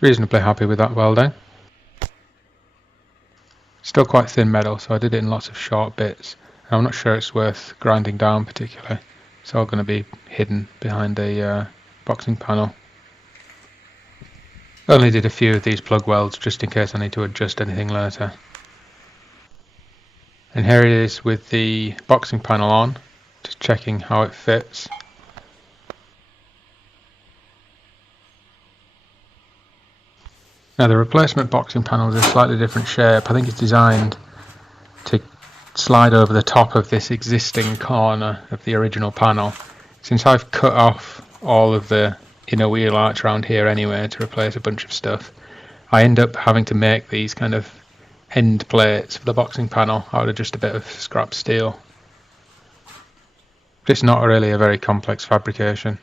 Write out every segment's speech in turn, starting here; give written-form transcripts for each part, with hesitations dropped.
Reasonably happy with that welding. Still quite thin metal, so I did it in lots of short bits. I'm not sure it's worth grinding down particularly. It's all going to be hidden behind a boxing panel. Only did a few of these plug welds just in case I need to adjust anything later. And here it is with the boxing panel on, just checking how it fits. Now the replacement boxing panel is a slightly different shape. I think it's designed to slide over the top of this existing corner of the original panel. Since I've cut off all of the inner wheel arch around here anyway to replace a bunch of stuff, I end up having to make these kind of end plates for the boxing panel out of just a bit of scrap steel. But it's not really a very complex fabrication.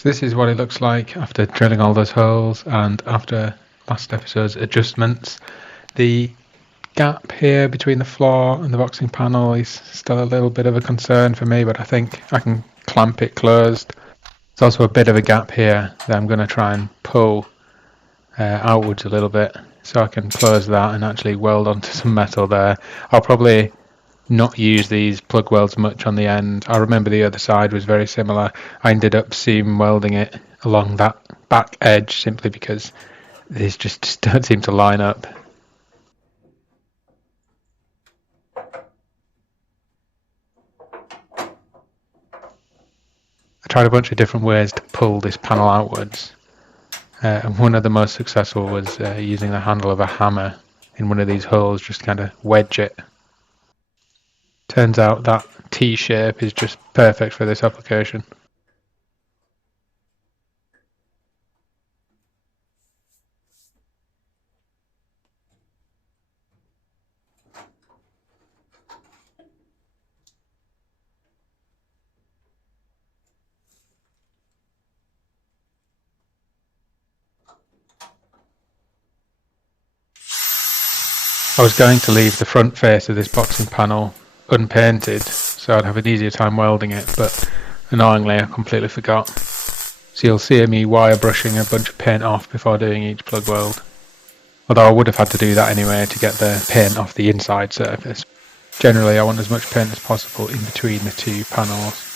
So this is what it looks like after drilling all those holes and after last episode's adjustments. The gap here between the floor and the boxing panel is still a little bit of a concern for me, but I think I can clamp it closed. There's also a bit of a gap here that I'm going to try and pull outwards a little bit so I can close that and actually weld onto some metal there. I'll probably not use these plug welds much on the end. I remember the other side was very similar. I ended up seam welding it along that back edge simply because these just don't seem to line up. I tried a bunch of different ways to pull this panel outwards. And one of the most successful was using the handle of a hammer in one of these holes, just kind of wedge it. Turns out that T shape is just perfect for this application. I was going to leave the front face of this boxing panel unpainted so I'd have an easier time welding it, but annoyingly I completely forgot. So you'll see me wire brushing a bunch of paint off before doing each plug weld. Although I would have had to do that anyway to get the paint off the inside surface. Generally I want as much paint as possible in between the two panels.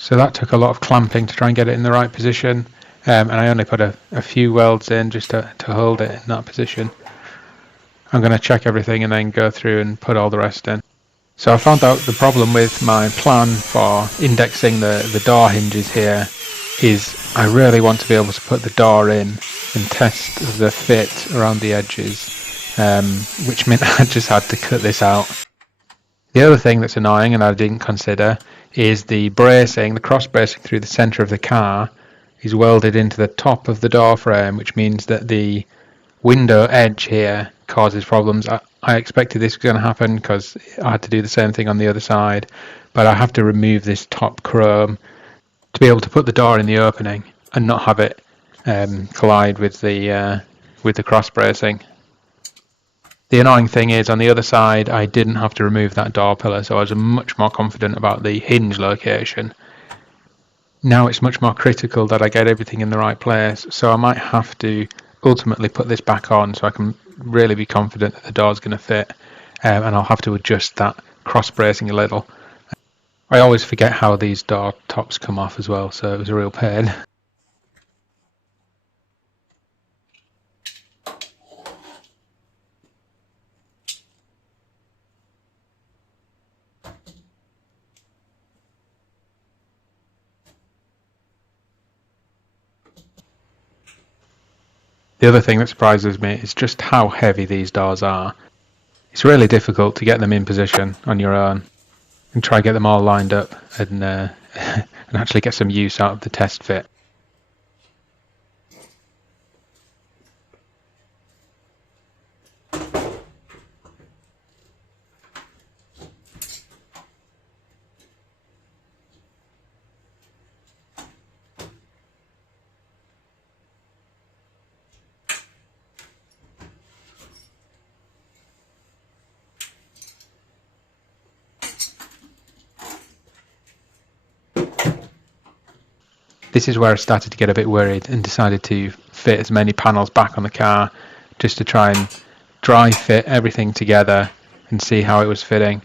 So that took a lot of clamping to try and get it in the right position, and I only put a few welds in just to hold it in that position. I'm going to check everything and then go through and put all the rest in. So I found out the problem with my plan for indexing the door hinges here is I really want to be able to put the door in and test the fit around the edges, which meant I just had to cut this out. The other thing that's annoying and I didn't consider is the bracing, the cross bracing through the centre of the car is welded into the top of the door frame, which means that the window edge here causes problems. I expected this was going to happen because I had to do the same thing on the other side, but I have to remove this top chrome to be able to put the door in the opening and not have it collide with the cross bracing. The annoying thing is, on the other side, I didn't have to remove that door pillar, so I was much more confident about the hinge location. Now it's much more critical that I get everything in the right place, so I might have to ultimately put this back on so I can really be confident that the door's going to fit, and I'll have to adjust that cross bracing a little. I always forget how these door tops come off as well, so it was a real pain. The other thing that surprises me is just how heavy these doors are. It's really difficult to get them in position on your own and try and get them all lined up and and actually get some use out of the test fit. This is where I started to get a bit worried and decided to fit as many panels back on the car just to try and dry fit everything together and see how it was fitting.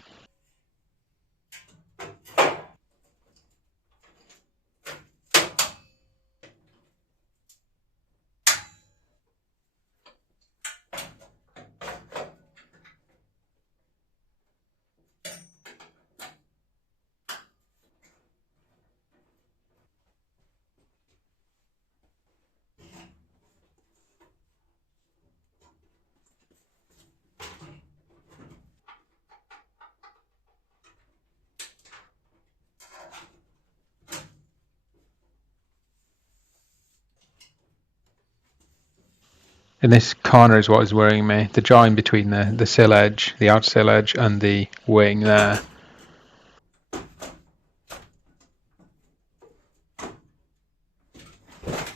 And this corner is what is worrying me, the join between the sill edge, the outer sill edge and the wing there.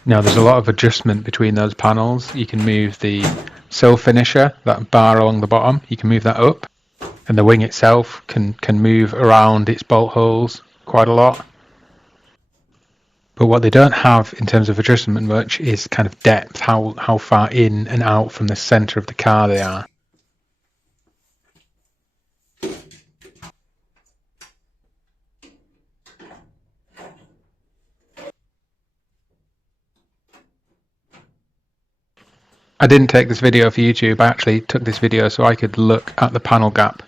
Now there's a lot of adjustment between those panels. You can move the sill finisher, that bar along the bottom, you can move that up, and the wing itself can move around its bolt holes quite a lot. But what they don't have in terms of adjustment much is kind of depth, how far in and out from the centre of the car they are. I didn't take this video for YouTube, I actually took this video so I could look at the panel gap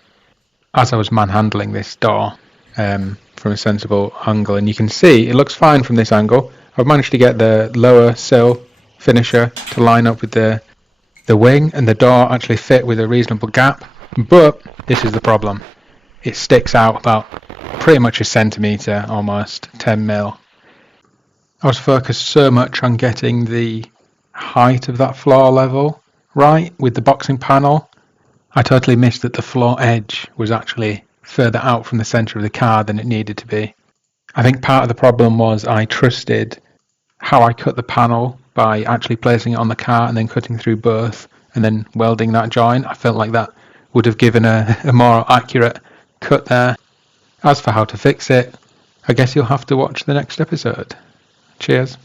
as I was manhandling this door from a sensible angle, and you can see it looks fine from this angle. I've managed to get the lower sill finisher to line up with the wing, and the door actually fit with a reasonable gap, but this is the problem. It sticks out about pretty much a centimetre, almost 10 mil. I was focused so much on getting the height of that floor level right with the boxing panel, I totally missed that the floor edge was actually further out from the centre of the car than it needed to be. I think part of the problem was I trusted how I cut the panel by actually placing it on the car and then cutting through both and then welding that joint. I felt like that would have given a more accurate cut there. As for how to fix it, I guess you'll have to watch the next episode. Cheers.